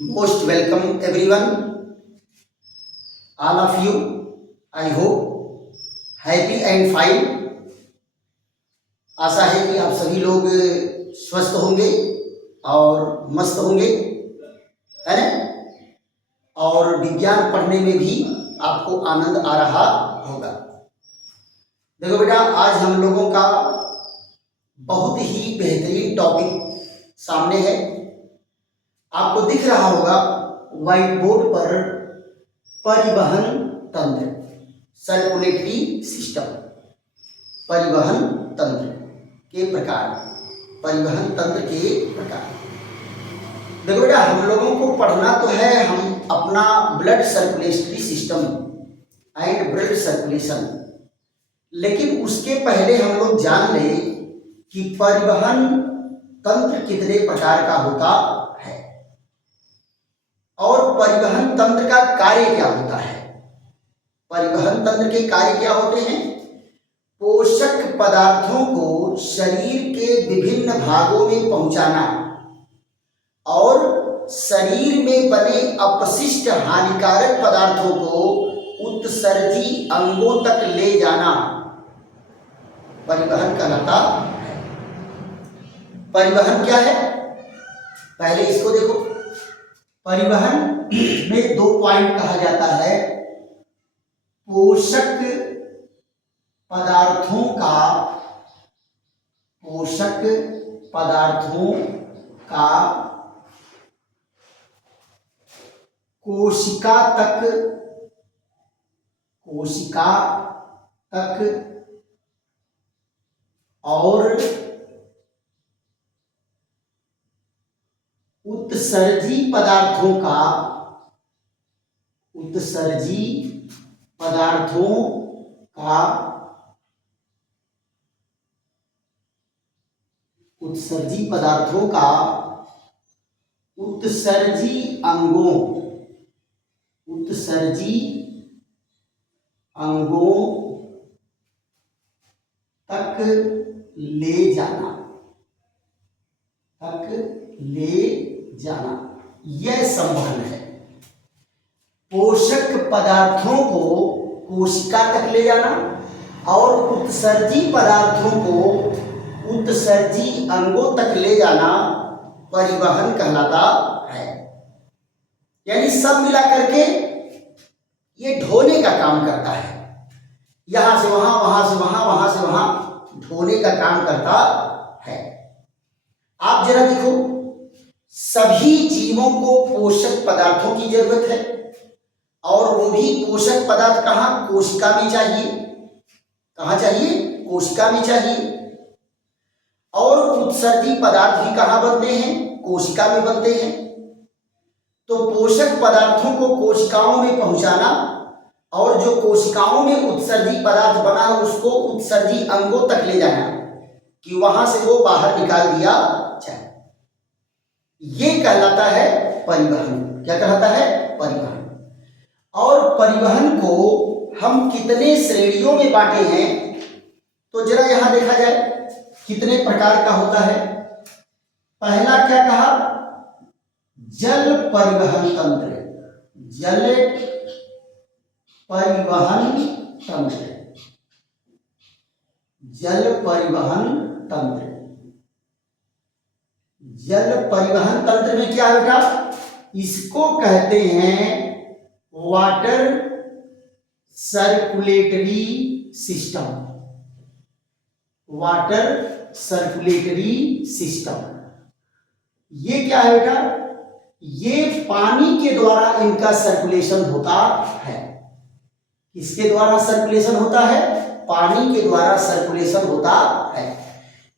Most welcome everyone, all of you. I hope happy and fine. आशा है कि आप सभी लोग स्वस्थ होंगे और मस्त होंगे, है ना। और विज्ञान पढ़ने में भी आपको आनंद आ रहा होगा। देखो बेटा, आज हम लोगों का बहुत ही बेहतरीन टॉपिक सामने है। आपको दिख रहा होगा व्हाइट बोर्ड पर परिवहन तंत्र, सर्कुलेटरी सिस्टम, परिवहन तंत्र के प्रकार, परिवहन तंत्र के प्रकार। देखो बेटा, हम लोगों को पढ़ना तो है हम अपना blood circulatory system and blood circulation, लेकिन उसके पहले हम लोग जान ले कि परिवहन तंत्र कितने प्रकार का होता है और परिवहन तंत्र का कार्य क्या होता है। परिवहन तंत्र के कार्य क्या होते हैं? पोषक पदार्थों को शरीर के विभिन्न भागों में पहुंचाना और शरीर में बने अपशिष्ट हानिकारक पदार्थों को उत्सर्जी अंगों तक ले जाना परिवहन कहलाता है। परिवहन क्या है, पहले इसको देखो। परिवहन में 2 पॉइंट कहा जाता है। पोषक पदार्थों का, पोषक पदार्थों का कोशिका तक, कोशिका तक और उत्सर्जी पदार्थों का, उत्सर्जी पदार्थों का, उत्सर्जी पदार्थों का उत्सर्जी अंगों, उत्सर्जी अंगों तक ले जाना, तक ले जाना, यह संवहन है। पोषक पदार्थों को कोशिका तक ले जाना और उत्सर्जी पदार्थों को उत्सर्जी अंगों तक ले जाना परिवहन कहलाता है। यानी सब मिला करके ये ढोने का काम करता है। यहां से वहां, वहां से वहां, वहां से वहां ढोने का काम करता है। आप जरा देखो, सभी जीवों को पोषक पदार्थों की जरूरत है और वो भी पोषक पदार्थ कहाँ? कोशिका में चाहिए। कहाँ चाहिए? कोशिका में चाहिए। और उत्सर्जी पदार्थ भी कहाँ बनते हैं? कोशिका में बनते हैं। तो पोषक पदार्थों को कोशिकाओं में पहुंचाना और जो कोशिकाओं में उत्सर्जी पदार्थ बना है उसको उत्सर्जी अंगों तक ले जाना कि वहां से वो बाहर निकाल दिया जाए, ये कहलाता है परिवहन। क्या कहलाता है? परिवहन। और परिवहन को हम कितने श्रेणियों में बांटे हैं तो जरा यहां देखा जाए कितने प्रकार का होता है। पहला क्या कहा? जल परिवहन तंत्र, जल परिवहन तंत्र, जल परिवहन तंत्र। जल परिवहन तंत्र में क्या है बेटा? इसको कहते हैं water circulatory system, water circulatory system. ये क्या है बेटा? ये पानी के द्वारा इनका सर्कुलेशन होता है। किसके द्वारा सर्कुलेशन होता है? पानी के द्वारा सर्कुलेशन होता है।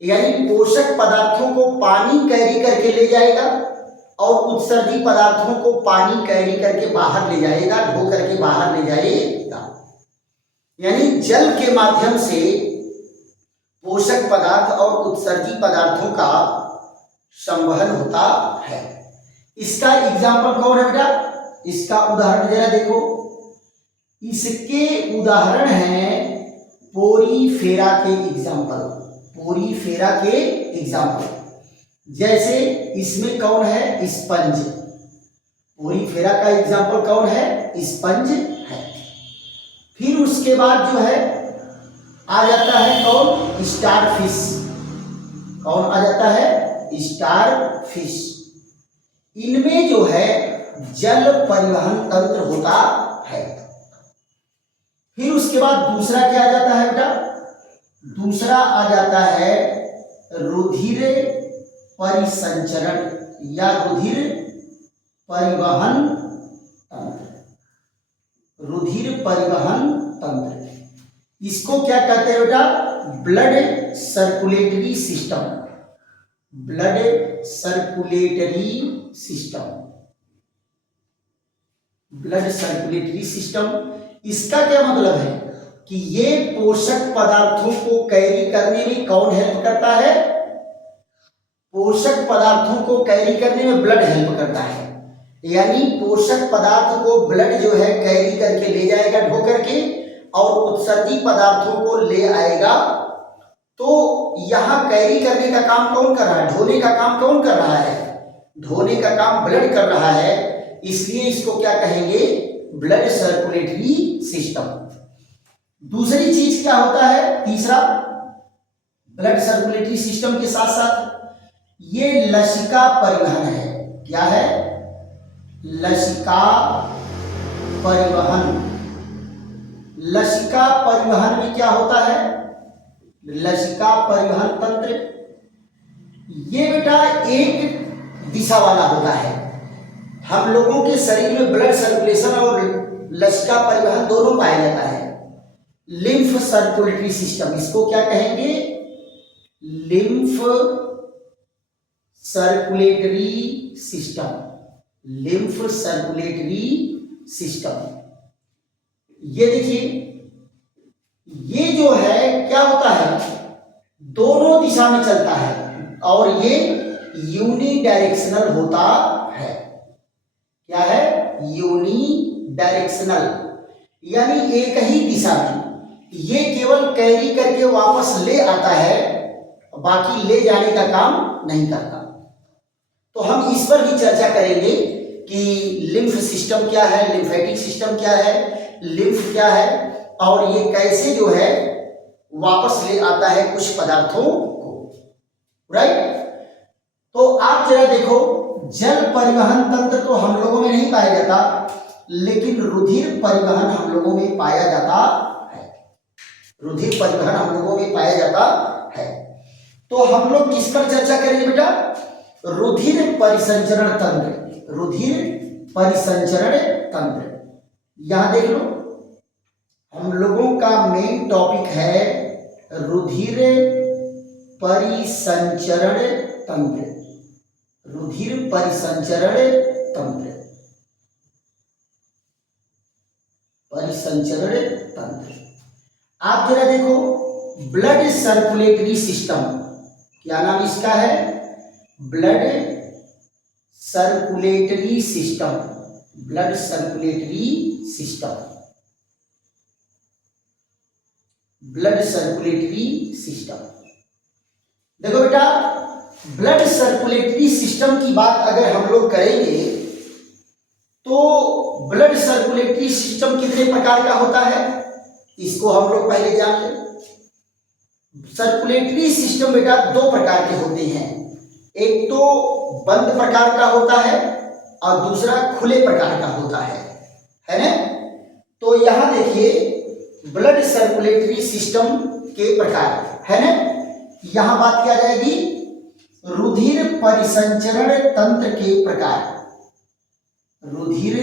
यानी पोषक पदार्थों को पानी कैरी करके ले जाएगा और उत्सर्जी पदार्थों को पानी कैरी करके बाहर ले जाएगा, ढो करके बाहर ले जाएगा। यानी जल के माध्यम से पोषक पदार्थ और उत्सर्जी पदार्थों का संवहन होता है। इसका एग्जाम्पल कौन है बेटा? इसका उदाहरण जरा देखो। इसके उदाहरण हैं पोरीफेरा के एग्जाम्पल, पोरीफेरा के एग्जाम्पल। जैसे इसमें कौन है? स्पंज, पोरीफेरा का एग्जाम्पल कौन है? स्पंज है। फिर उसके बाद जो है आ जाता है कौन? Star fish. कौन आ जाता है? Star fish. इनमें जो है जल परिवहन तंत्र होता है। फिर उसके बाद दूसरा क्या आ जाता है बेटा? दूसरा आ जाता है रुधिर परिसंचरण या रुधिर परिवहन तंत्र। रुधिर परिवहन तंत्र इसको क्या कहते हैं बेटा? Blood circulatory system. Blood circulatory system. Blood circulatory system इसका क्या मतलब है कि ये पोषक पदार्थों को कैरी करने में कौन हेल्प करता है? पोषक पदार्थों को कैरी करने में ब्लड हेल्प करता है। यानी पोषक पदार्थ को ब्लड जो है कैरी करके ले जाएगा ढो करके और उत्सर्जी पदार्थों को ले आएगा। तो यहां कैरी करने का काम कौन कर रहा है? ढोने का काम कौन कर रहा है? ढोने का काम ब्लड कर रहा है। इसलिए इसको क्या कहेंगे? Blood circulatory system. दूसरी चीज क्या होता है? तीसरा, ब्लड सर्कुलेटरी सिस्टम के साथ साथ ये लसिका परिवहन है। क्या है? लसिका परिवहन। लसिका परिवहन में क्या होता है? लसिका परिवहन तंत्र ये बेटा एक दिशा वाला होता है। हम लोगों के शरीर में ब्लड सर्कुलेशन और लसिका परिवहन दोनों पाया जाता है। लिम्फ सर्कुलेटरी सिस्टम इसको क्या कहेंगे? Lymph circulatory system. Lymph circulatory system. ये देखिए, ये जो है क्या होता है? दोनों दिशा में चलता है और ये यूनी डायरेक्शनल होता है। क्या है? यूनी डायरेक्शनल, यानी एक ही दिशा में। ये केवल कैरी करके वापस ले आता है, बाकी ले जाने का काम नहीं करता। तो हम इस पर भी चर्चा करेंगे कि लिम्फ सिस्टम क्या है, लिम्फेटिक सिस्टम क्या है, लिम्फ क्या है और ये कैसे जो है वापस ले आता है कुछ पदार्थों को। राइट? तो आप जरा देखो, जल परिवहन तंत्र तो हम लोगों में नहीं पाया जाता, लेकिन रुधिर परिवहन हम लोगों में पाया जाता है। रुधिर परिवहन हम लोगों में पाया जाता है। तो हम लोग किस पर चर्चा करेंगे बेटा? रुधिर परिसंचरण तंत्र। रुधिर परिसंचरण तंत्र। यहां देख लो, हम लोगों का मेन टॉपिक है रुधिर परिसंचरण तंत्र। रुधिर परिसंचरण तंत्र। परिसंचरण तंत्र। आप जरा देखो, ब्लड सर्कुलेटरी सिस्टम, क्या नाम इसका है? Blood circulatory system. Blood circulatory system. Blood circulatory system. देखो बेटा, ब्लड सर्कुलेटरी सिस्टम की बात अगर हम लोग करेंगे तो ब्लड सर्कुलेटरी सिस्टम कितने प्रकार का होता है इसको हम लोग पहले जान लें। सर्कुलेटरी सिस्टम बेटा दो प्रकार के होते हैं। एक तो बंद प्रकार का होता है और दूसरा खुले प्रकार का होता है ना? तो यहां देखिए, ब्लड सर्कुलेटरी सिस्टम के प्रकार है ना। यहां बात किया जाएगी रुधिर परिसंचरण तंत्र के प्रकार। रुधिर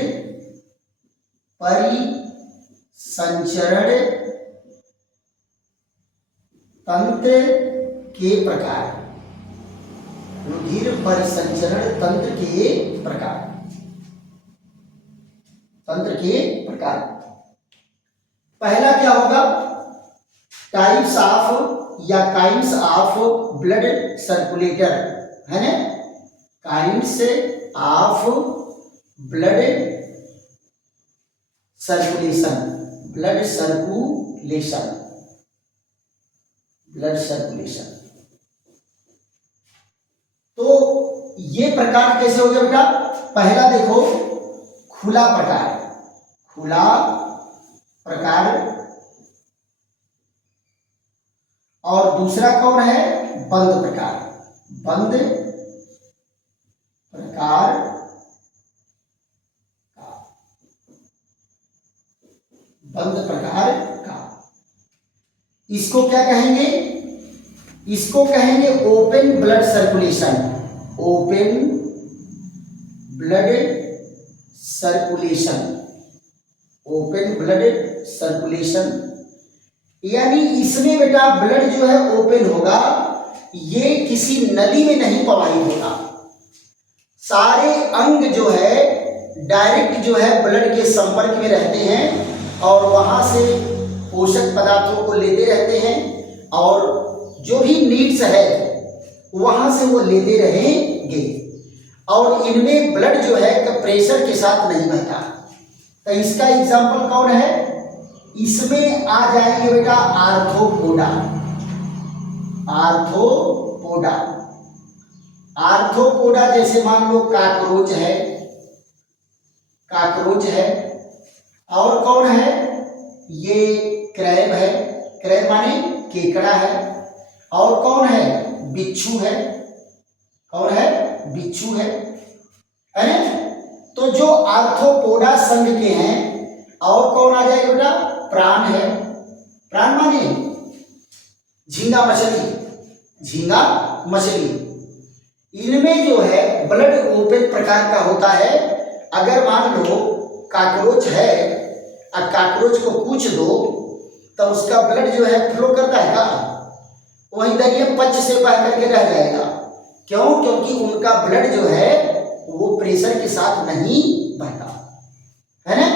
परिसंचरण तंत्र के प्रकार। रुधिर परिसंचरण तंत्र के प्रकार। तंत्र के प्रकार। पहला क्या होगा? टाइप्स ऑफ या काइंड्स ऑफ ब्लड सर्कुलेटर है ना। Kinds of blood circulation. Blood circulation. Blood circulation. तो ये प्रकार कैसे हो गया बेटा? पहला देखो खुला प्रकार, खुला प्रकार, और दूसरा कौन है? बंद प्रकार, बंद प्रकार, बंद प्रकार का। इसको क्या कहेंगे? इसको कहेंगे open blood circulation, open blood circulation, open blood circulation. यानी इसमें बेटा ब्लड जो है ओपन होगा, ये किसी नली में नहीं प्रवाहित होगा। सारे अंग जो है डायरेक्ट जो है ब्लड के संपर्क में रहते हैं और वहां से पोषक पदार्थों को लेते रहते हैं और जो भी नीड्स है वहां से वो लेते रहेंगे और इनमें ब्लड जो है प्रेशर के साथ नहीं बहता। तो इसका एग्जांपल कौन है? इसमें आ जाएंगे बेटा आर्थ्रोपोडा, आर्थ्रोपोडा, आर्थ्रोपोडा जैसे मान लो काकरोच है, काकरोच है, और कौन है? ये क्रैब है, क्रैब माने केकड़ा है, और कौन है? बिच्छू है, कौन है? बिच्छू है ना? तो जो आर्थ्रोपोडा संघ के हैं, और कौन आ जाएगा बेटा? प्राण है, प्राण माने झींगा मछली, झींगा मछली। इनमें जो है ब्लड ओपन प्रकार का होता है। अगर मान लो काकरोच है और काकरोच को पूछ दो तो उसका ब्लड जो है फ्लो करता है का? वो इधर ये पच से बह करके रह जाएगा। क्यों? क्योंकि उनका ब्लड जो है वो प्रेशर के साथ नहीं बहता है ना।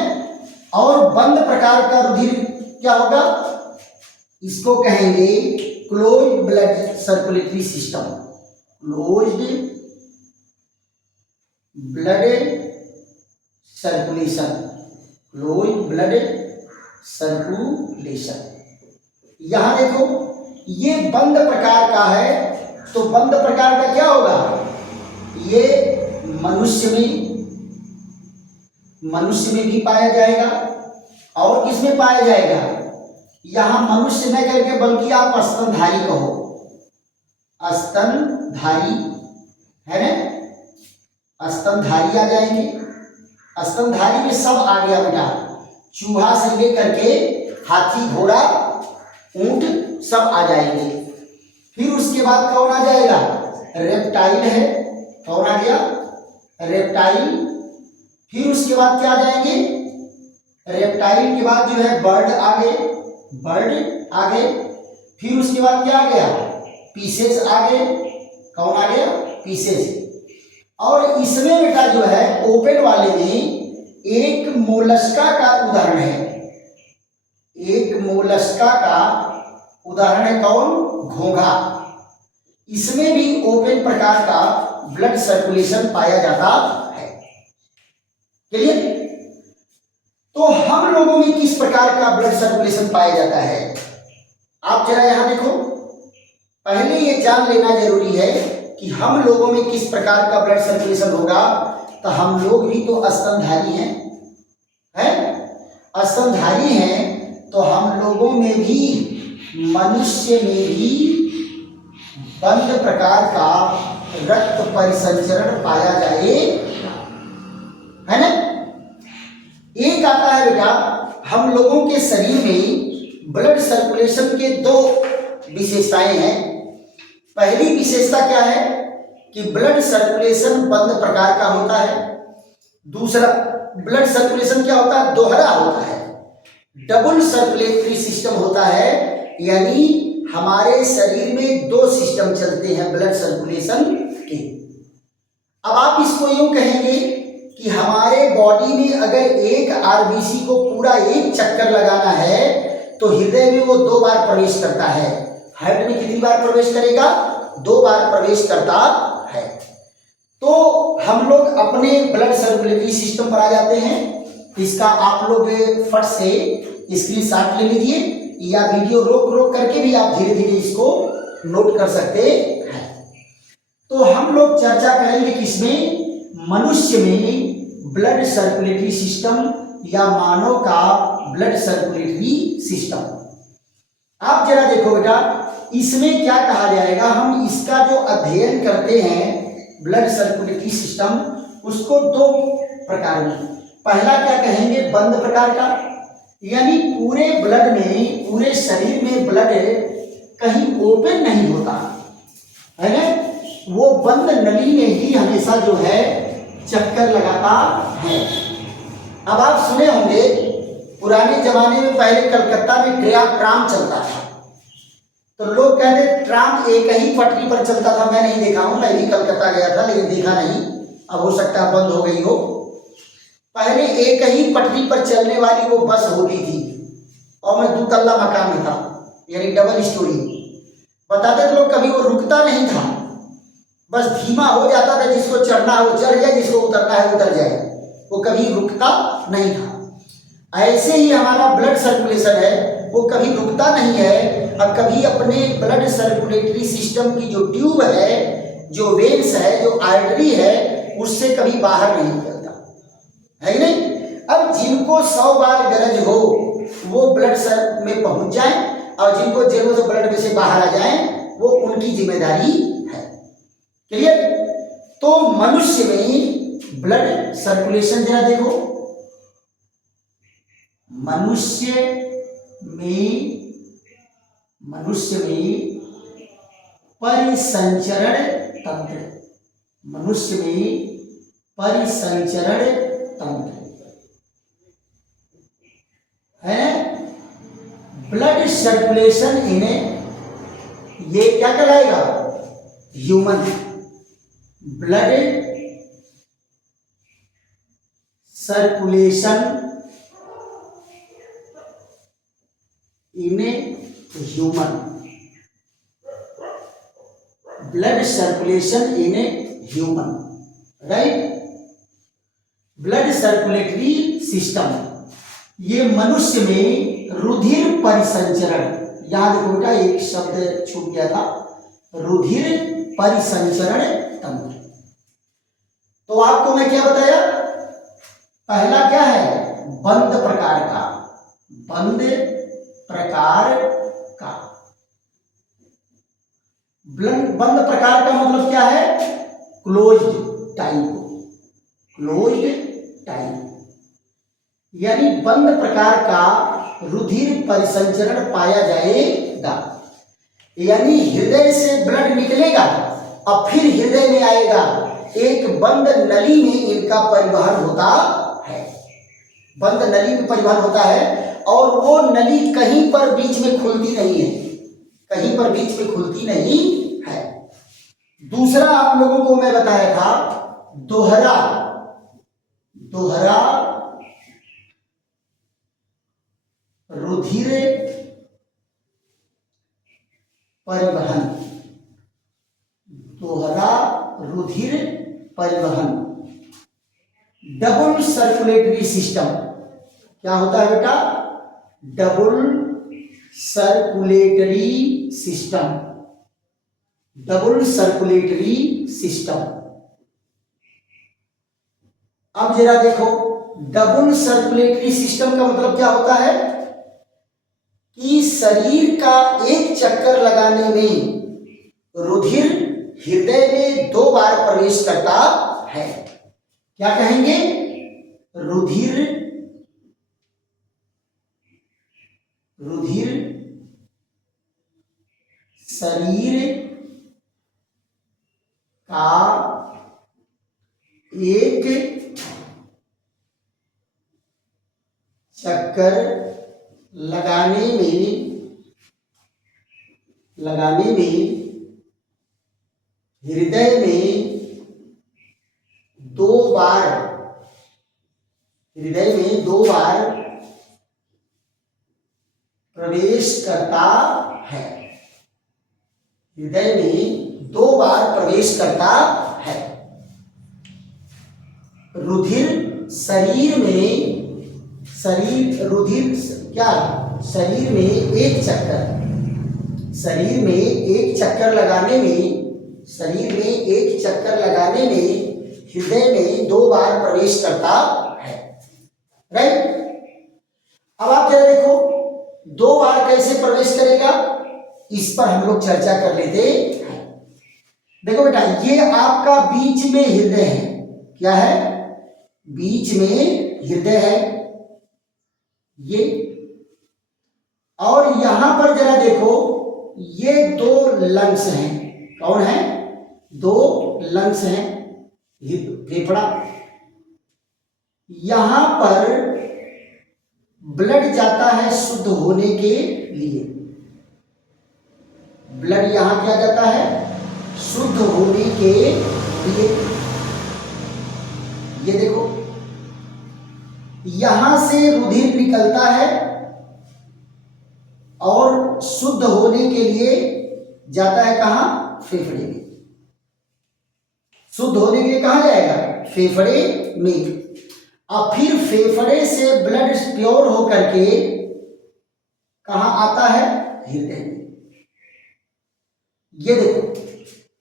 और बंद प्रकार का रुधिर क्या होगा? इसको कहेंगे closed blood circulatory system, closed blood circulation, closed blood circulation. यहां देखो ये बंद प्रकार का है, तो बंद प्रकार का क्या होगा? ये मनुष्य में भी पाया जाएगा। और किसमें पाया जाएगा? यहां मनुष्य न करके बल्कि आप स्तनधारी कहो, स्तनधारी है ना, स्तनधारी आ जाएंगे। स्तनधारी में सब आ गया बेटा, चूहा से लेकर के हाथी, घोड़ा, ऊंट सब आ जाएंगे। फिर उसके बाद कौन आ जाएगा? रेप्टाइल है, कौन आ गया? रेप्टाइल। फिर उसके बाद क्या आ जाएंगे? रेप्टाइल के बाद जो है बर्ड आ गए, बर्ड आ गए। फिर उसके बाद क्या आ गया? पीसेस आ गए, कौन आ गया? पीसेस। और इसमें बेटा जो है ओपन वाले में एक मोलस्का का उदाहरण है, एक मोलस्का का उदाहरण है, कौन? घोंघा। इसमें भी ओपन प्रकार का ब्लड सर्कुलेशन पाया जाता है। क्लियर? तो हम लोगों में किस प्रकार का ब्लड सर्कुलेशन पाया जाता है? आप जरा यहां देखो, पहले ये जान लेना जरूरी है कि हम लोगों में किस प्रकार का ब्लड सर्कुलेशन होगा। तो हम लोग भी तो स्तनधारी हैं, स्तनधारी हैं, तो हम लोगों में भी, मनुष्य में भी बंद प्रकार का रक्त परिसंचरण पाया जाएगा, है ना। एक आता है बेटा हम लोगों के शरीर में ब्लड सर्कुलेशन के दो विशेषताएं हैं। पहली विशेषता क्या है कि ब्लड सर्कुलेशन बंद प्रकार का होता है। दूसरा, ब्लड सर्कुलेशन क्या होता है? दोहरा होता है, डबल सर्कुलेटरी सिस्टम होता है। यानी हमारे शरीर में दो सिस्टम चलते हैं ब्लड सर्कुलेशन के। अब आप इसको यूं कहेंगे कि हमारे बॉडी में अगर एक आरबीसी को पूरा एक चक्कर लगाना है तो हृदय में वो 2 बार प्रवेश करता है। हार्ट में कितनी बार प्रवेश करेगा? 2 बार प्रवेश करता है। तो हम लोग अपने ब्लड सर्कुलेटरी सिस्टम पर आ जाते हैं। इसका आप लोग फट से स्क्रीनशॉट ले लीजिए या वीडियो रोक करके भी आप धीरे धीरे इसको नोट कर सकते हैं। तो हम लोग चर्चा करेंगे किसमें? मनुष्य में ब्लड सर्कुलेटरी सिस्टम या मानव का ब्लड सर्कुलेटरी सिस्टम। आप जरा देखो बेटा, इसमें क्या कहा जाएगा, हम इसका जो अध्ययन करते हैं ब्लड सर्कुलेटरी सिस्टम, उसको दो प्रकार में, पहला क्या कहेंगे, बंद प्रकार का, यानी पूरे ब्लड में, पूरे शरीर में ब्लड कहीं ओपन नहीं होता है ना, वो बंद नली में ही हमेशा जो है चक्कर लगाता है। अब आप सुने होंगे पुराने जमाने में पहले कलकत्ता में ट्राम चलता था, तो लोग कहते ट्राम एक ही पटरी पर चलता था। मैं नहीं देखा हूं, मैं भी कलकत्ता गया था लेकिन देखा नहीं, अब हो सकता है बंद हो गई हो। पहले एक ही पटरी पर चलने वाली वो बस होती थी और मैं 2 तल्ला मकान में था, यानी डबल स्टोरी। बताते थे लोग कभी वो रुकता नहीं था, बस धीमा हो जाता था, जिसको चढ़ना है वो चढ़ जाए, जिसको उतरना है उतर जाए, वो कभी रुकता नहीं था। ऐसे ही हमारा ब्लड सर्कुलेशन है, वो कभी रुकता नहीं है और कभी अपने ब्लड सर्कुलेटरी सिस्टम की जो ट्यूब है, जो वेन्स है, जो आर्टरी है, उससे कभी बाहर नहीं निकलता है कि नहीं। अब जिनको 100 बार गरज हो वो ब्लड सर में पहुंच जाए और जिनको जरूरत से ब्लड में से बाहर आ जाए वो उनकी जिम्मेदारी है। क्लियर। तो मनुष्य में ब्लड सर्कुलेशन जरा देखो, मनुष्य में परिसंचरण तंत्र, मनुष्य में परिसंचरण तंत्र है, ब्लड सर्कुलेशन इन्हें, ये क्या कहलाएगा, ह्यूमन ब्लड सर्कुलेशन इन्हें ह्यूमन, ब्लड सर्कुलेशन इन्हें human, right. Blood circulatory system, ये मनुष्य में रुधिर परिसंचरण, याद देखो बेटा एक शब्द छूट गया था, रुधिर परिसंचरण तंत्र। तो आपको मैं क्या बताया, पहला क्या है, बंद प्रकार का, बंद प्रकार का, बंद प्रकार का मतलब क्या है, क्लोज्ड टाइप, क्लोज्ड टाइप, यानी बंद प्रकार का रुधिर परिसंचरण पाया जाएगा, यानी हृदय से ब्लड निकलेगा और फिर हृदय में आएगा, एक बंद नली में इनका परिवहन होता है, बंद नली में परिवहन होता है और वो नली कहीं पर बीच में खुलती नहीं है, कहीं पर बीच में खुलती नहीं है। दूसरा आप लोगों को मैं बताया था दोहरा रुधिर परिवहन, दोहरा रुधिर परिवहन, डबल सर्कुलेटरी सिस्टम। क्या होता है बेटा, double circulatory system, double circulatory system. अब जरा देखो, डबल सर्कुलेटरी सिस्टम का मतलब क्या होता है कि शरीर का एक चक्कर लगाने में रुधिर हृदय में 2 बार प्रवेश करता है। क्या कहेंगे, रुधिर शरीर का एक चक्कर लगाने में हृदय में 2 बार प्रवेश करता है, हृदय में 2 बार प्रवेश करता है। रुधिर शरीर में एक चक्कर लगाने में हृदय में 2 बार प्रवेश करता है। राइट। अब आप जरा देखो 2 बार कैसे प्रवेश करेगा, इस पर हम लोग चर्चा कर लेते हैं। देखो बेटा, ये आपका बीच में हृदय है। क्या है? बीच में हृदय है ये। और यहां पर जरा देखो, ये 2 लंग्स हैं। कौन है? 2 लंग्स हैं, फेफड़ा। यहां पर ब्लड जाता है शुद्ध होने के लिए। ब्लड यहां क्या जाता है? शुद्ध होने के लिए। ये देखो, यहां से रुधिर निकलता है और शुद्ध होने के लिए जाता है कहां? फेफड़े में। शुद्ध होने के लिए कहां जाएगा? फेफड़े में। अब फिर फेफड़े से ब्लड प्योर होकर के कहां आता है? हृदय में। ये देखो,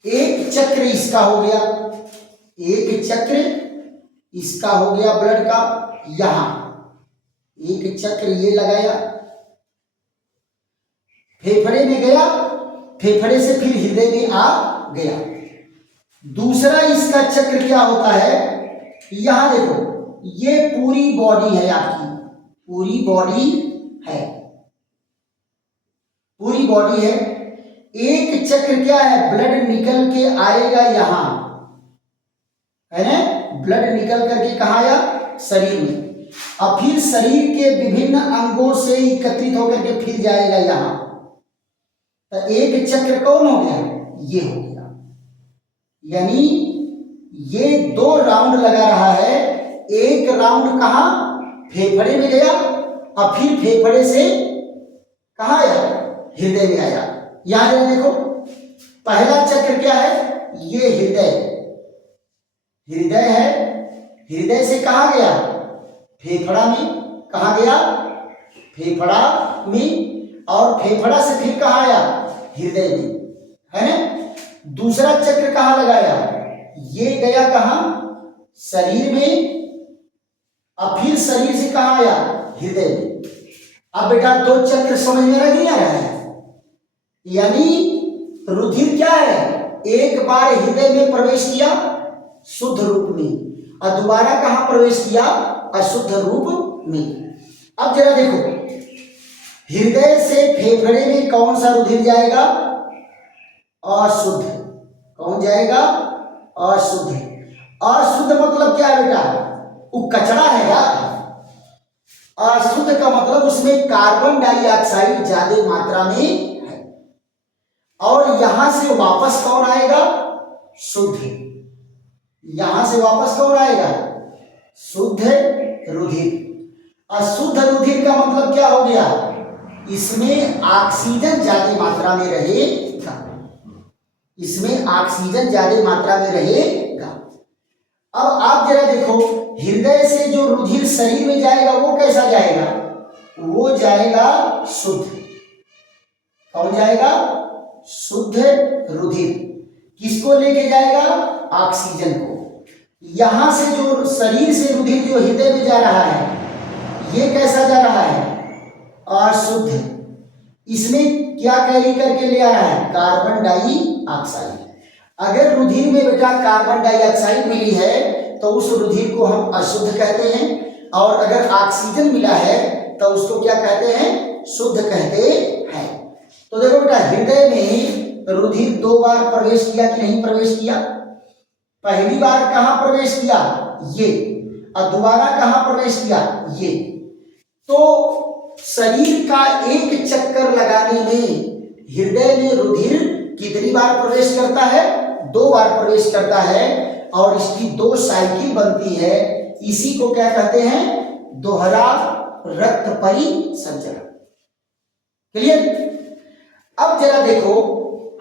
एक चक्र इसका हो गया, एक चक्र इसका हो गया ब्लड का। यहां एक चक्र ये लगाया, फेफड़े में गया, फेफड़े से फिर हृदय में आ गया। दूसरा इसका चक्र क्या होता है? यहां देखो, ये पूरी बॉडी है आपकी, पूरी बॉडी है, पूरी बॉडी है। एक चक्र क्या है? ब्लड निकल के आएगा यहां, है ना? ब्लड निकल करके कहां आया? शरीर में। अब फिर शरीर के विभिन्न अंगों से एकत्रित होकर के फिर जाएगा यहां। तो एक चक्र कौन हो गया? ये हो गया। यानी ये 2 राउंड लगा रहा है। एक राउंड कहां? फेफड़े में गया, और फिर फेफड़े से कहां आया? हृदय में आया। यहां जरा देखो, पहला चक्र क्या है? ये हृदय, हृदय है। हृदय से कहां गया? फेफड़ा में। कहां गया? फेफड़ा में। और फेफड़ा से फिर कहां आया? हृदय में, है ना? दूसरा चक्र कहां लगाया? ये गया कहां? शरीर में। अब फिर शरीर से कहां आया? हृदय में। अब बेटा 2 चक्र समझ में नहीं आ रहा है? यानी रुधिर क्या है? एक बार हृदय में प्रवेश किया शुद्ध रूप में, और दोबारा कहां प्रवेश किया? अशुद्ध रूप में। अब जरा देखो, हृदय से फेफड़े में कौन सा रुधिर जाएगा? अशुद्ध। कौन जाएगा? अशुद्ध। अशुद्ध मतलब क्या है बेटा? वो कचरा है यार। अशुद्ध का मतलब उसमें कार्बन डाइऑक्साइड ज्यादा मात्रा में है। और यहां से वापस कौन आएगा? शुद्ध। यहां से वापस कौन आएगा? शुद्ध रुधिर। अशुद्ध रुधिर का मतलब क्या हो गया? इसमें ऑक्सीजन ज्यादा मात्रा में रहेगा, इसमें ऑक्सीजन ज्यादा मात्रा में रहेगा। अब आप जरा देखो, हृदय से जो रुधिर शरीर में जाएगा वो कैसा जाएगा? वो जाएगा शुद्ध। कौन जाएगा? शुद्ध रुधिर। किसको लेके जाएगा? ऑक्सीजन को। यहां से जो शरीर से रुधिर जो हृदय में जा रहा है, ये कैसा जा रहा है? अशुद्ध। इसमें क्या कैरी करके ले आ रहा है? Carbon dioxide. अगर रुधिर में बेटा कार्बन डाइऑक्साइड मिली है तो उस रुधिर को हम अशुद्ध कहते हैं, और अगर ऑक्सीजन मिला है तो उसको क्या कहते हैं? शुद्ध कहते हैं। तो देखो बेटा, हृदय में रुधिर 2 बार प्रवेश किया कि नहीं प्रवेश किया? पहली बार कहां प्रवेश किया? ये। और दोबारा कहां प्रवेश किया? ये। तो शरीर का एक चक्कर लगाने में हृदय में रुधिर कितनी बार प्रवेश करता है? 2 बार प्रवेश करता है, और इसकी 2 साइकिल बनती है। इसी को क्या कहते हैं? दोहरा रक्त परिसंचरण। क्लियर? अब जरा देखो,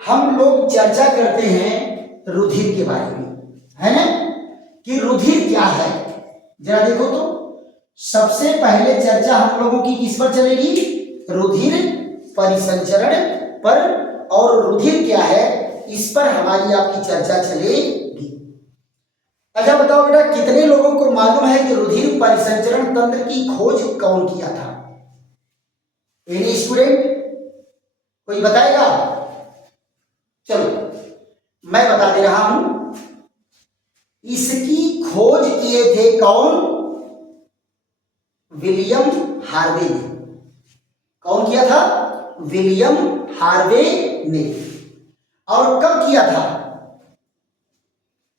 हम लोग चर्चा करते हैं रुधिर के बारे में, है ना? कि रुधिर क्या है। जरा देखो तो, सबसे पहले चर्चा हम लोगों की किस पर चलेगी? रुधिर परिसंचरण पर, और रुधिर क्या है इस पर हमारी आपकी चर्चा चलेगी। अच्छा बताओ बेटा, कितने लोगों को मालूम है कि रुधिर परिसंचरण तंत्र की खोज कौन किया था? एनी स्टूडेंट, कोई बताएगा? चलो मैं बता दे रहा हूं। इसकी खोज किए थे कौन? विलियम हार्वे ने। कौन किया था? विलियम हार्वे ने। और कब किया था?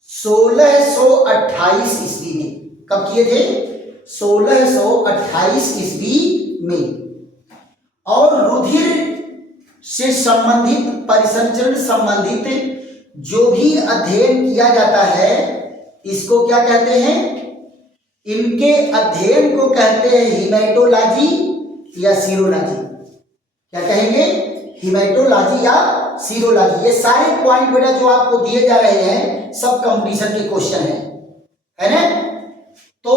1628 ईस्वी में। कब किए थे? 1628 ईस्वी में। और रुधिर से संबंधित, परिसंचरण संबंधित जो भी अध्ययन किया जाता है, इसको क्या कहते हैं? इनके अध्ययन को कहते हैं हिमेटोलॉजी या सीरोलॉजी। क्या कहेंगे? हिमेटोलॉजी या सीरोलॉजी। ये सारे पॉइंट बेटा जो आपको दिए जा रहे हैं सब कंपटीशन के क्वेश्चन है ना? तो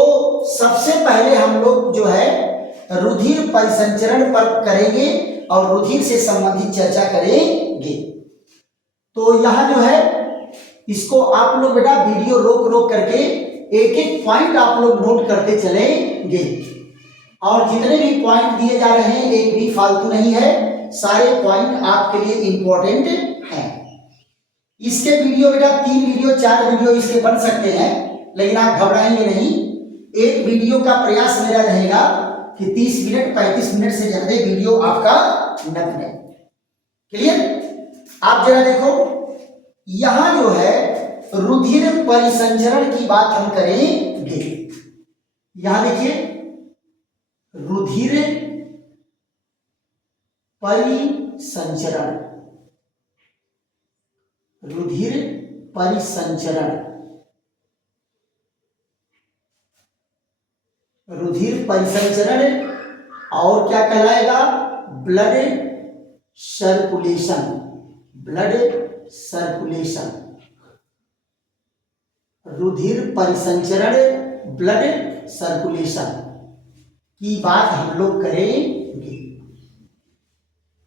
सबसे पहले हम लोग जो है रुधिर परिसंचरण पर करेंगे और रुधिर से संबंधित चर्चा करेंगे। तो यहां जो है इसको आप लोग बेटा वीडियो रोक रोक करके एक एक पॉइंट आप लोग नोट करते चलेंगे। और जितने भी पॉइंट दिए जा रहे हैं एक भी फालतू नहीं है, सारे पॉइंट आपके लिए इंपॉर्टेंट हैं। इसके वीडियो बेटा 3 वीडियो 4 वीडियो इसके बन सकते हैं, लेकिन आप घबराएंगे नहीं। एक वीडियो का प्रयास मेरा रहेगा कि 30 मिनट 35 मिनट से ज्यादा वीडियो आपका न बने। क्लियर? आप जरा देखो, यहां जो है रुधिर परिसंचरण की बात हम करेंगे। यहां देखिए, रुधिर परिसंचरण, रुधिर परिसंचरण, रुधिर परिसंचरण और क्या कहलाएगा? Blood circulation. ब्लड सर्कुलेशन, रुधिर परिसंचरण, ब्लड सर्कुलेशन की बात हम लोग करेंगे।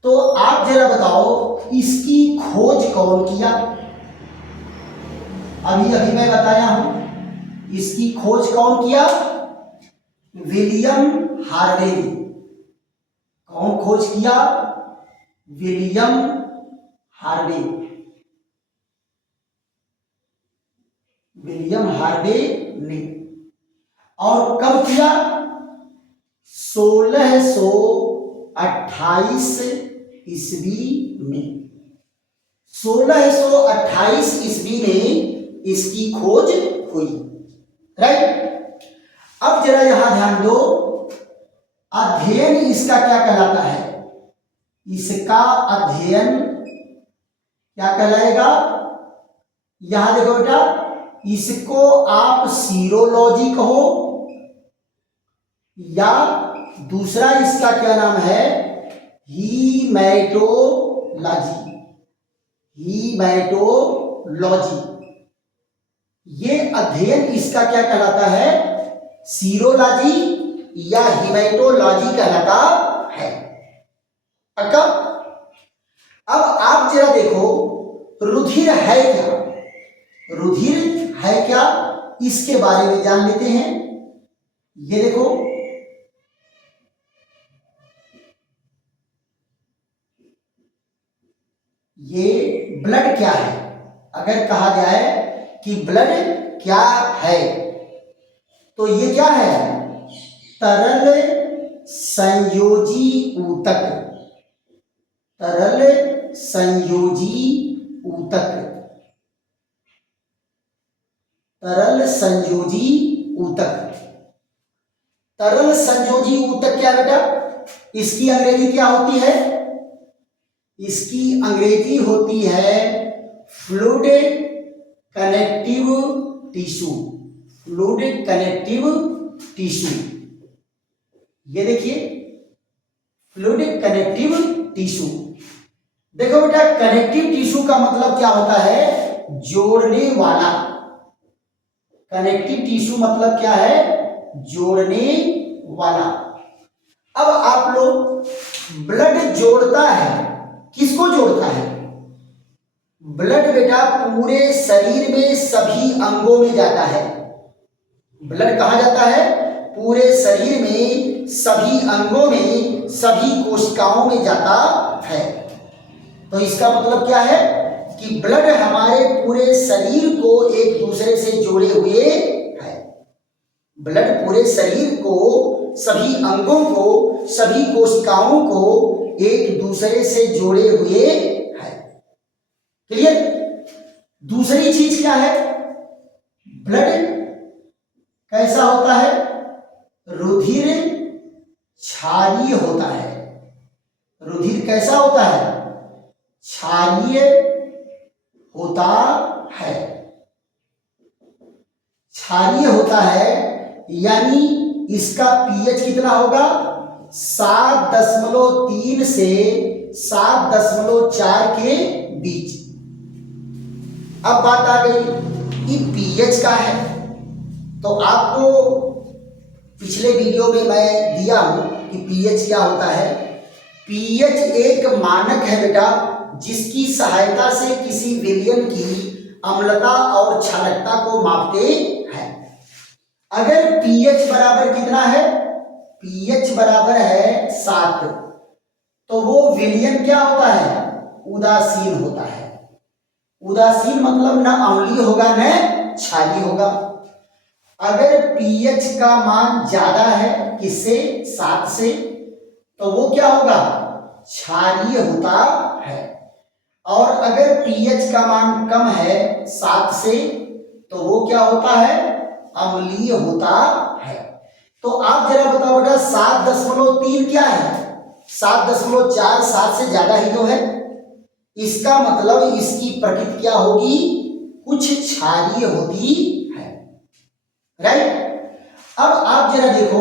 तो आप जरा बताओ, इसकी खोज कौन किया? अभी अभी मैं बताया हूं, इसकी खोज कौन किया? विलियम हार्वे ने। कौन खोज किया? William Harvey. विलियम हार्वे ने। और कब किया? 1628 ईस्वी में। 1628 ईस्वी में इसकी खोज हुई। राइट? अब जरा यहां ध्यान दो, अध्ययन इसका क्या कहलाता है? इसका अध्ययन क्या कहलाएगा? यहां देखो बेटा, इसको आप सीरोलॉजी कहो या दूसरा इसका क्या नाम है? हीमेटोलॉजी। हीमेटोलॉजी, ये अध्ययन इसका क्या कहलाता है? सीरोलॉजी या हीमेटोलॉजी कहलाता है। अब आप जरा देखो, रुधिर है क्या? रुधिर है क्या, इसके बारे में जान लेते हैं। ये देखो, ये ब्लड क्या है? अगर कहा जाए कि ब्लड क्या है, तो ये क्या है? तरल संयोजी ऊतक। तरल संयोजी ऊतक। तरल संयोजी ऊतक। तरल संयोजी ऊतक क्या बेटा? इसकी अंग्रेजी क्या होती है? इसकी अंग्रेजी होती है fluid connective tissue. Fluid connective tissue. ये देखिए, फ्लूइड कनेक्टिव टिश्यू। देखो बेटा, कनेक्टिव टिश्यू का मतलब क्या होता है? जोड़ने वाला। कनेक्टिव टिश्यू मतलब क्या है? जोड़ने वाला। अब आप लोग, ब्लड जोड़ता है, किसको जोड़ता है? ब्लड बेटा पूरे शरीर में सभी अंगों में जाता है। ब्लड कहाँ जाता है? पूरे शरीर में सभी अंगों में सभी कोशिकाओं में जाता है। तो इसका मतलब क्या है कि ब्लड हमारे पूरे शरीर को एक दूसरे से जोड़े हुए है। ब्लड पूरे शरीर को, सभी अंगों को, सभी कोशिकाओं को एक दूसरे से जोड़े हुए है। क्लियर? दूसरी चीज क्या है? ब्लड कैसा होता है? रुधिर क्षारीय होता है। रुधिर कैसा होता है? क्षारीय होता है। क्षारीय होता है यानी इसका पीएच कितना होगा? 7.3 से 7.4 के बीच। अब बात आ गई कि पीएच का है, तो आपको पिछले वीडियो में मैं दिया हूं कि पीएच क्या होता है। पीएच एक मानक है बेटा, जिसकी सहायता से किसी विलयन की अम्लता और क्षारकता को मापते हैं। अगर पीएच बराबर कितना है? पीएच बराबर है 7, तो वो विलयन क्या होता है? उदासीन होता है। उदासीन मतलब न अम्लीय होगा न क्षारीय होगा। अगर पीएच का मान ज्यादा है, किससे? 7 से, तो वो क्या होगा? क्षारीय होता है। और अगर पीएच का मान कम है 7 से, तो वो क्या होता है? अम्लीय होता है। तो आप जरा बताओ बेटा 7.3 क्या है? 7.4 7 से ज्यादा ही तो है। इसका मतलब इसकी प्रकृति क्या होगी? कुछ क्षारीय होती है। राइट? अब आप जरा देखो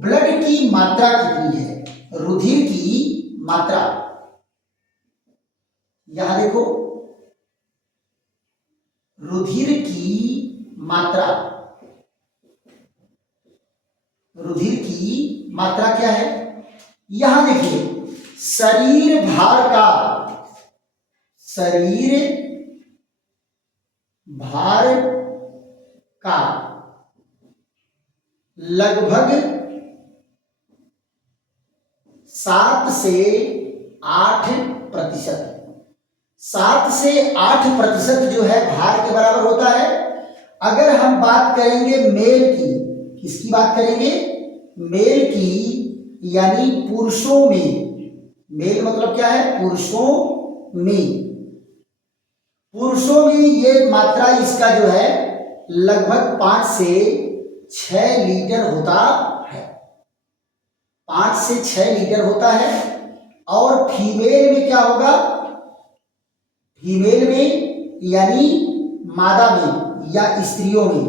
ब्लड की मात्रा कितनी है, रुधिर की मात्रा। यहां देखो रुधिर की मात्रा। रुधिर की मात्रा क्या है? यहां देखिए शरीर भार का, शरीर भार का लगभग 7 से 8%। 7 से 8% जो है भार के बराबर होता है। अगर हम बात करेंगे मेल की, किसकी बात करेंगे? मेल की, यानी पुरुषों में। मेल मतलब क्या है? पुरुषों में। पुरुषों में ये मात्रा इसका जो है लगभग 5 से 6 लीटर होता है। 5 से 6 लीटर होता है। और फीमेल में क्या होगा? फीमेल में यानी मादा में या स्त्रियों में।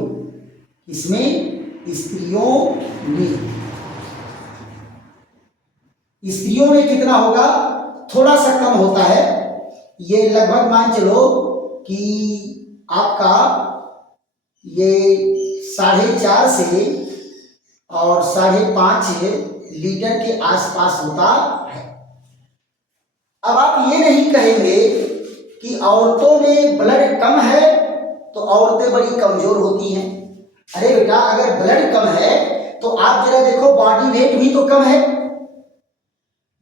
इसमें स्त्रियों में, स्त्रियों में कितना होगा? थोड़ा सा कम होता है। ये लगभग मान चलो कि आपका ये 4.5 से और 5.5 लीटर के आसपास होता है। अब आप ये नहीं कहेंगे कि औरतों में ब्लड कम है तो औरतें बड़ी कमजोर होती हैं। अरे बेटा अगर ब्लड कम है तो आप जरा देखो बॉडी वेट भी तो कम है।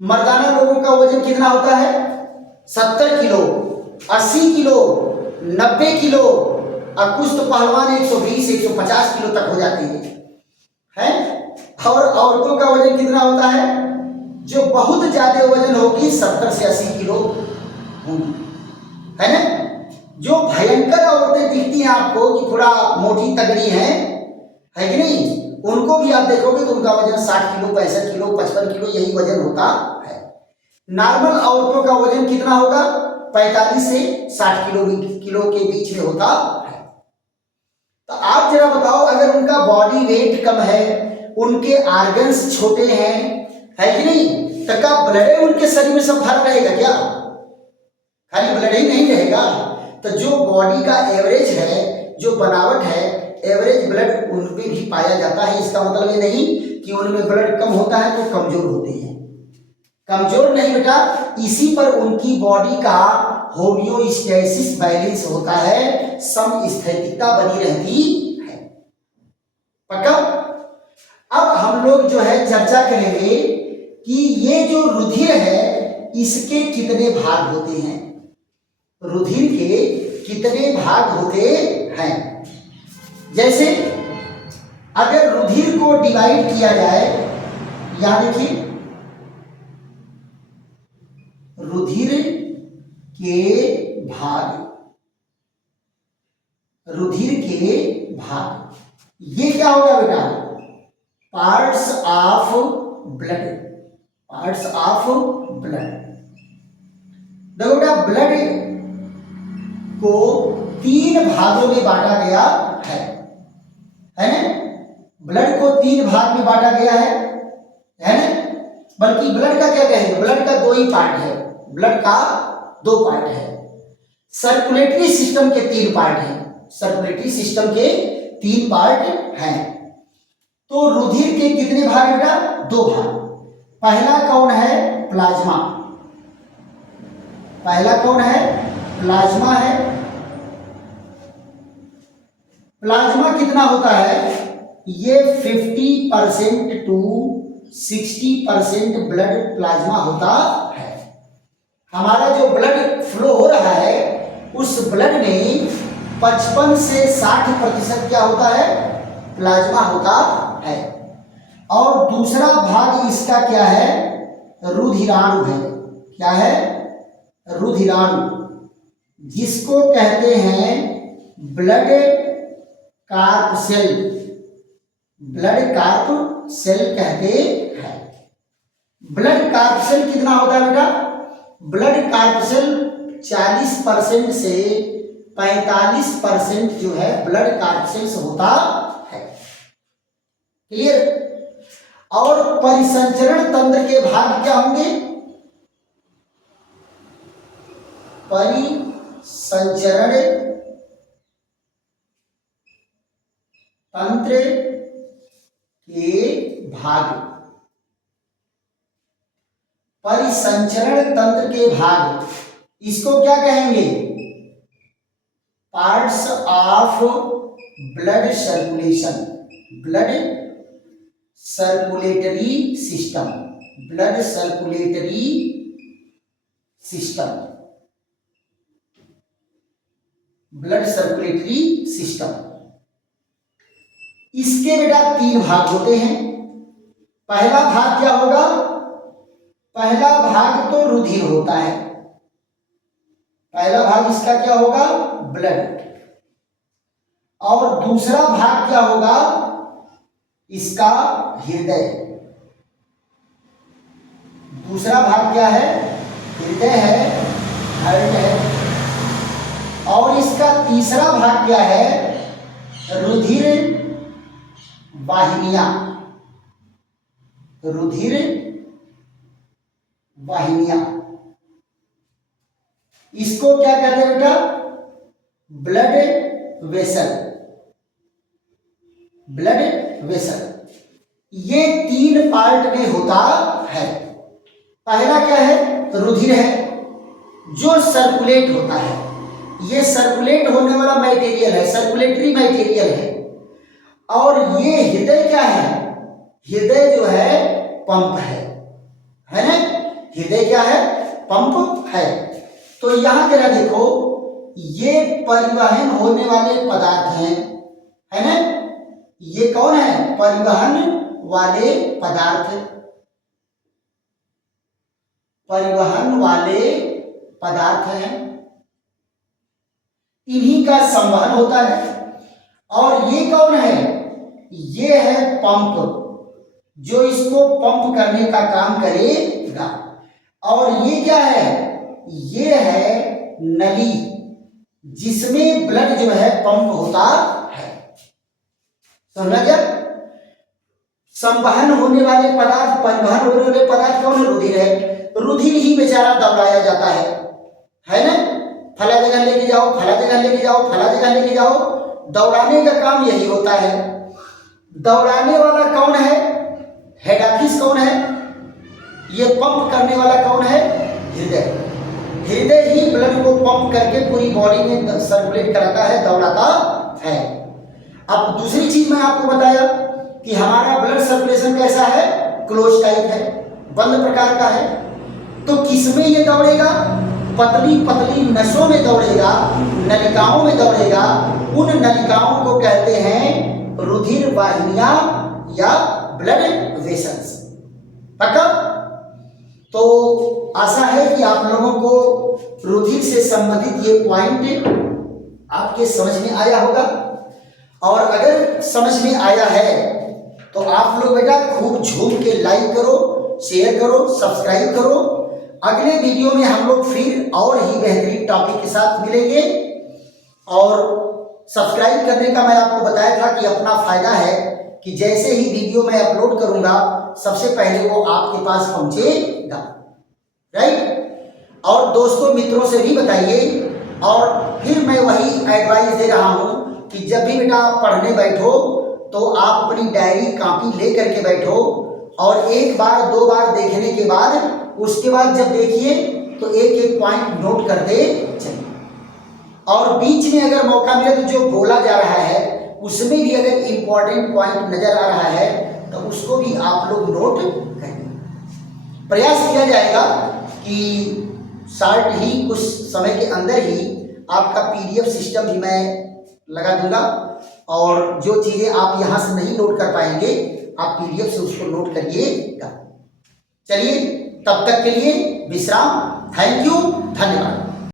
मर्दाना लोगों का वजन कितना होता है? 70 किलो, 80 किलो, 90 किलो, और कुछ तो पहलवान 120 150 किलो तक हो जाते हैं। और औरतों का वजन कितना होता है? जो बहुत ज्यादा वजन होगी 70 से 80 किलो होगी, है ना। जो भयंकर औरतें दिखती हैं आपको कि थोड़ा मोटी तगड़ी हैं, है कि नहीं, उनको भी आप देखोगे तो उनका वजन 60 किलो, 65 किलो, 55 किलो यही वजन होता है। नॉर्मल औरतों का वजन कितना होगा? 45 से 60 किलो के बीच में होता है। तो आप जरा बताओ अगर उनका बॉडी वेट कम है, उनके ऑर्गन्स छोटे हैं, है कि नहीं, तो क्या ब्लड उनके शरीर में सब भरा रहेगा क्या? खाली ब्लड ही नहीं रहेगा। तो जो बॉडी का एवरेज है, जो बनावट है, एवरेज ब्लड उनमें भी पाया जाता है। इसका मतलब ये नहीं कि उनमें ब्लड कम होता है तो कमजोर होते हैं। कमजोर नहीं बेटा, इसी पर उनकी बॉडी का होमियोस्टेसिस बैलेंस होता है, समस्थैतिकता बनी रहती है। पक्का। अब हम लोग जो है चर्चा करेंगे कि ये जो रुधिर है इसके कितने भाग होते हैं, रुधिर के कितने भाग होते हैं। जैसे अगर रुधिर को डिवाइड किया जाए, यहां देखिए रुधिर के भाग, रुधिर के भाग, ये क्या होगा बेटा, parts of blood, parts of blood. देखो बेटा ब्लड को 3 भागों में बांटा गया है ना, ब्लड को 3 भाग में बांटा गया है ना। बल्कि ब्लड का क्या कहेंगे, ब्लड का 2 ही पार्ट है, ब्लड का 2 पार्ट है। सर्कुलेटरी सिस्टम के 3 पार्ट हैं, सर्कुलेटरी सिस्टम के 3 पार्ट हैं। तो रुधिर के कितने भाग बेटा, 2 भाग। पहला कौन है, प्लाज्मा, पहला कौन है, प्लाज्मा है। प्लाज्मा कितना होता है, ये 50% टू 60% ब्लड प्लाज्मा होता है। हमारा जो ब्लड फ्लो हो रहा है उस ब्लड में 55 से 60% क्या होता है, प्लाज्मा होता है। और दूसरा भाग इसका क्या है, रुधिराणु है। क्या है, रुधिराणु, जिसको कहते हैं blood corpuscle, blood corpuscle कहते हैं। ब्लड कार्प सेल कितना होता है बेटा, ब्लड कार्प सेल 40% से 45% जो है ब्लड कार्प सेल्स होता है। क्लियर। और परिसंचरण तंत्र के भाग क्या होंगे, परिसंचरण तंत्र के भाग, परिसंचरण तंत्र के भाग, इसको क्या कहेंगे, parts of blood circulation, blood circulatory system, blood circulatory system, blood circulatory system. इसके बेटा 3 भाग होते हैं। पहला भाग क्या होगा, पहला भाग तो रुधिर होता है, पहला भाग इसका क्या होगा, ब्लड। और दूसरा भाग क्या होगा इसका, हृदय। दूसरा भाग क्या है, हृदय है, हार्ट है। और इसका तीसरा भाग क्या है, रुधिर वाहिनियां, रुधिर वाहिनियां। इसको क्या कहते हैं बेटा, ब्लड वेसल, ब्लड वेसल। ये 3 पार्ट में होता है। पहला क्या है, रुधिर है जो सर्कुलेट होता है, ये सर्कुलेट होने वाला मटेरियल है, सर्कुलेटरी मटेरियल है। और ये हृदय क्या है, हृदय जो है पंप है ना, हृदय क्या है, पंप है। तो यहां जरा देखो, ये परिवहन होने वाले पदार्थ हैं, है ना, ये कौन है, परिवहन वाले पदार्थ, परिवहन वाले पदार्थ हैं, इन्हीं का संवहन होता है। और ये कौन है, ये है पंप, जो इसको पंप करने का काम करेगा। और ये क्या है, ये है नली, जिसमें ब्लड जो है पंप होता है। समझा क्या, संवहन होने वाले पदार्थ, परिवहन होने वाले पदार्थ कौन है, रुधिर है। रुधिर ही बेचारा दौड़ाया जाता है ना, फला जगह लेके जाओ, फला जगह लेके जाओ, फला जगह लेके जाओ, दौड़ाने का काम यही होता है। दौड़ाने वाला कौन है, हेड ऑफिस कौन है, ये पंप करने वाला कौन है, हृदय। हृदय ही ब्लड को पंप करके पूरी बॉडी में सर्कुलेट कराता है, दौड़ाता है। अब दूसरी चीज मैं आपको बताया कि हमारा ब्लड सर्कुलेशन कैसा है, क्लोज टाइप है, बंद प्रकार का है। तो किसमें ये दौड़ेगा, पतली पतली नसों में दौड़ेगा, नलिकाओं में दौड़ेगा। उन नलिकाओं को कहते हैं रुधिर वाहिनियां या ब्लड वेसल्स। पक्का? तो आशा है कि आप लोगों को रुधिर से संबंधित ये पॉइंट आपके समझ में आया होगा। और अगर समझ में आया है तो आप लोग बेटा खूब झूम के लाइक करो, शेयर करो, सब्सक्राइब करो। अगले वीडियो में हम लोग फिर और ही बेहतरीन टॉपिक के साथ मिलेंगे। और सब्सक्राइब करने का मैं आपको बताया था कि अपना फायदा है कि जैसे ही वीडियो मैं अपलोड करूंगा सबसे पहले वो आपके पास पहुंचेगा, राइट। और दोस्तों मित्रों से भी बताइए। और फिर मैं वही एडवाइस दे रहा हूं कि जब भी बेटा पढ़ने बैठो तो आप अपनी डायरी कॉपी ले करके बैठो और एक बार दो बार देखने के बाद उसके बाद जब देखिए तो एक एक पॉइंट नोट करते चलिए। और बीच में अगर मौका मिले तो जो बोला जा रहा है उसमें भी अगर इंपॉर्टेंट पॉइंट नजर आ रहा है तो उसको भी आप लोग नोट करें। प्रयास किया जाएगा कि शार्ट ही कुछ समय के अंदर ही आपका पीडीएफ सिस्टम भी मैं लगा दूंगा। और जो चीजें आप यहां से नहीं नोट कर पाएंगे आप पीडीएफ से उसको नोट करिएगा। चलिए तब तक के लिए विश्राम। थैंक यू, धन्यवाद।